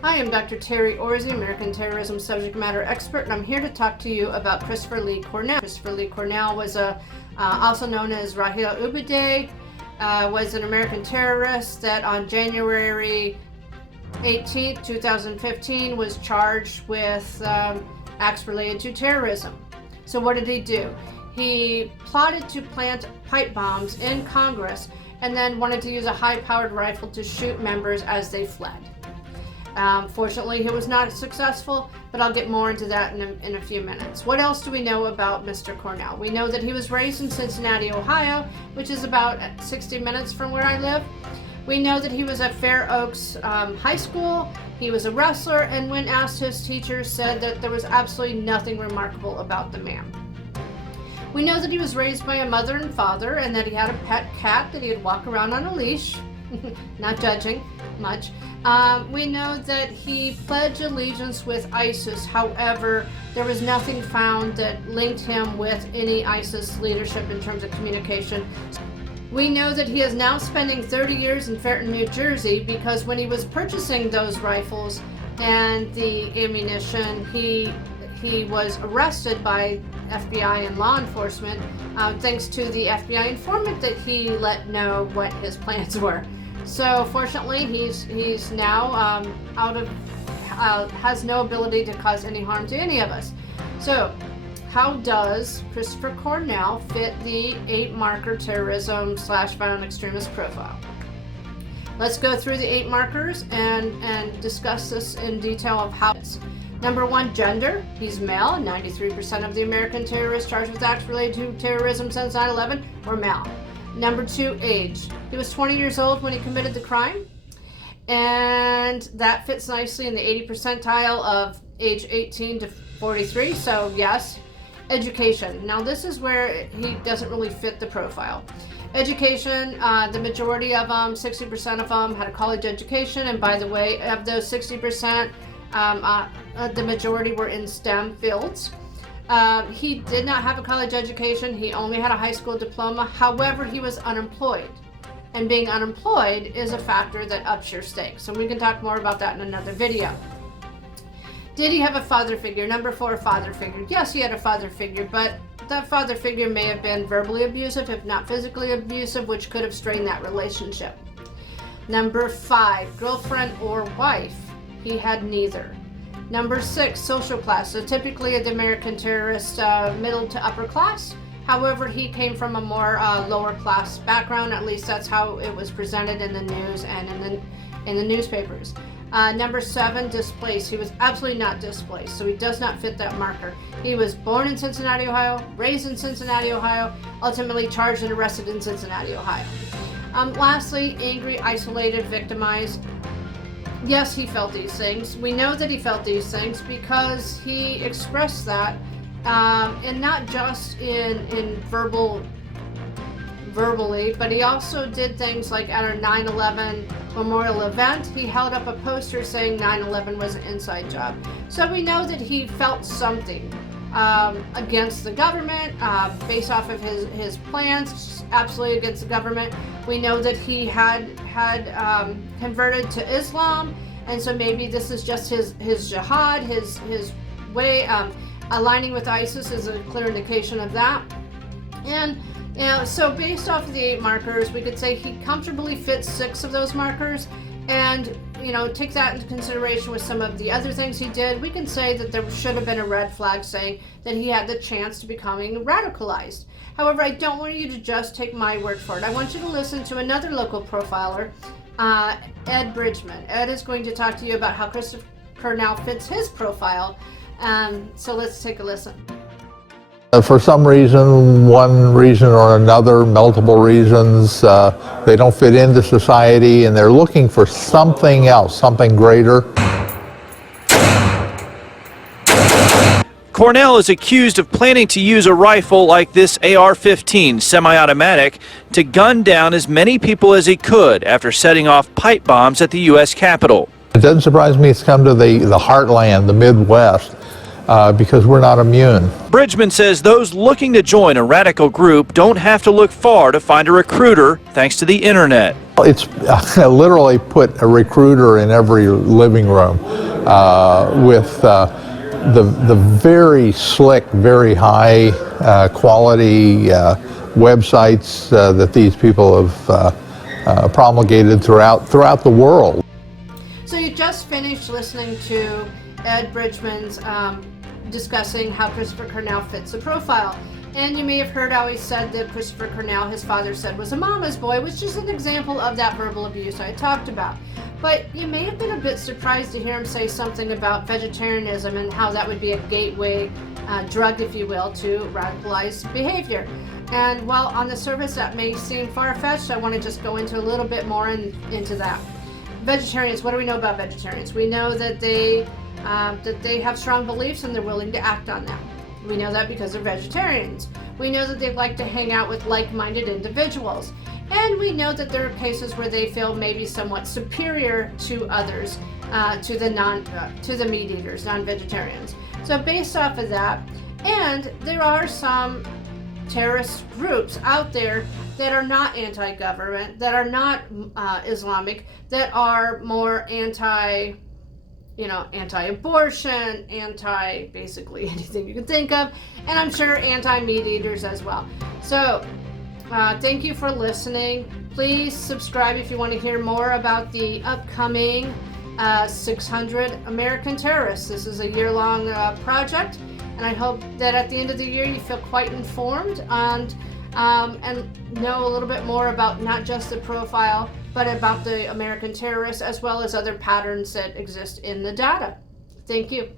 Hi, I'm Dr. Terry Orsi, American terrorism subject matter expert, and I'm here to talk to you about Christopher Lee Cornell. Christopher Lee Cornell was also known as Rahil Ubaday, was an American terrorist that on January 18, 2015 was charged with acts related to terrorism. So what did he do? He plotted to plant pipe bombs in Congress and then wanted to use a high-powered rifle to shoot members as they fled. Fortunately, he was not successful, but I'll get more into that in a few minutes. What else do we know about Mr. Cornell? We know that he was raised in Cincinnati, Ohio, which is about 60 minutes from where I live. We know that he was at Fair Oaks High School. He was a wrestler, and when asked, his teacher said that there was absolutely nothing remarkable about the man. We know that he was raised by a mother and father, and that he had a pet cat that he'd walk around on a leash. Not judging much. We know that he pledged allegiance with ISIS. However, there was nothing found that linked him with any ISIS leadership in terms of communication. We know that he is now spending 30 years in Ferreton, New Jersey, because when he was purchasing those rifles and the ammunition, he was arrested by FBI and law enforcement, thanks to the FBI informant that he let know what his plans were. So fortunately, he's now has no ability to cause any harm to any of us. So how does Christopher Cornell fit the 8-marker terrorism / violent extremist profile? Let's go through the 8 markers and discuss this in detail of how it's. Number 1, gender. He's male. 93% of the American terrorists charged with acts related to terrorism since 9/11 were male. Number 2, age. He was 20 years old when he committed the crime, and that fits nicely in the 80 percentile of age 18 to 43, so yes. Education. Now this is where he doesn't really fit the profile. Education, the majority of them, 60% of them, had a college education, and by the way, of those 60%, the majority were in STEM fields. He did not have a college education. He only had a high school diploma. However, he was unemployed. And being unemployed is a factor that ups your stakes. So we can talk more about that in another video. Did he have a father figure? Number 4, father figure. Yes, he had a father figure, but that father figure may have been verbally abusive, if not physically abusive, which could have strained that relationship. Number 5, girlfriend or wife. He had neither. Number 6, social class. So typically the American terrorist, middle to upper class. However, he came from a more lower class background. At least that's how it was presented in the news and in the newspapers. Number 7, displaced. He was absolutely not displaced, so he does not fit that marker. He was born in Cincinnati, Ohio, raised in Cincinnati, Ohio, ultimately charged and arrested in Cincinnati, Ohio. Lastly, angry, isolated, victimized. Yes, he felt these things. We know that he felt these things because he expressed that, and not just in verbally, but he also did things like at our 9/11 memorial event, he held up a poster saying 9/11 was an inside job. So we know that he felt something against the government, based off of his plans, absolutely against the government. We know that he had converted to Islam, and so maybe this is just his jihad, his way. Aligning with ISIS is a clear indication of that. And so based off of the 8 markers, we could say he comfortably fits 6 of those markers, and take that into consideration with some of the other things he did. We can say that there should have been a red flag saying that he had the chance to becoming radicalized. However, I don't want you to just take my word for it. I want you to listen to another local profiler, Ed Bridgman. Ed is going to talk to you about how Christopher Cornell fits his profile. So let's take a listen. For some reason, one reason or another, multiple reasons, they don't fit into society and they're looking for something else, something greater. Cornell is accused of planning to use a rifle like this AR-15 semi-automatic to gun down as many people as he could after setting off pipe bombs at the U.S. Capitol. It doesn't surprise me it's come to the heartland, the Midwest. because we're not immune. Bridgman says those looking to join a radical group don't have to look far to find a recruiter thanks to the internet. It's literally put a recruiter in every living room with the very slick, very high quality websites that these people have promulgated throughout the world. So you just finished listening to Ed Bridgman's discussing how Christopher Cornell fits the profile. And you may have heard how he said that Christopher Cornell, his father said, was a mama's boy, which is an example of that verbal abuse I talked about. But you may have been a bit surprised to hear him say something about vegetarianism and how that would be a gateway drug, if you will, to radicalized behavior. And while on the surface that may seem far-fetched, I want to just go into a little bit more into that. Vegetarians, what do we know about vegetarians? We know that they have strong beliefs and they're willing to act on them. We know that because they're vegetarians. We know that they like to hang out with like-minded individuals. And we know that there are cases where they feel maybe somewhat superior to others, to the meat eaters, non-vegetarians. So based off of that, and there are some terrorist groups out there that are not anti-government, that are not Islamic, that are more anti-abortion, basically anything you can think of, and I'm sure anti-meat eaters as well. So thank you for listening. Please subscribe if you want to hear more about the upcoming 600 American terrorists. This is a year-long project, and I hope that at the end of the year you feel quite informed and know a little bit more about not just the profile, but about the American terrorists as well as other patterns that exist in the data. Thank you.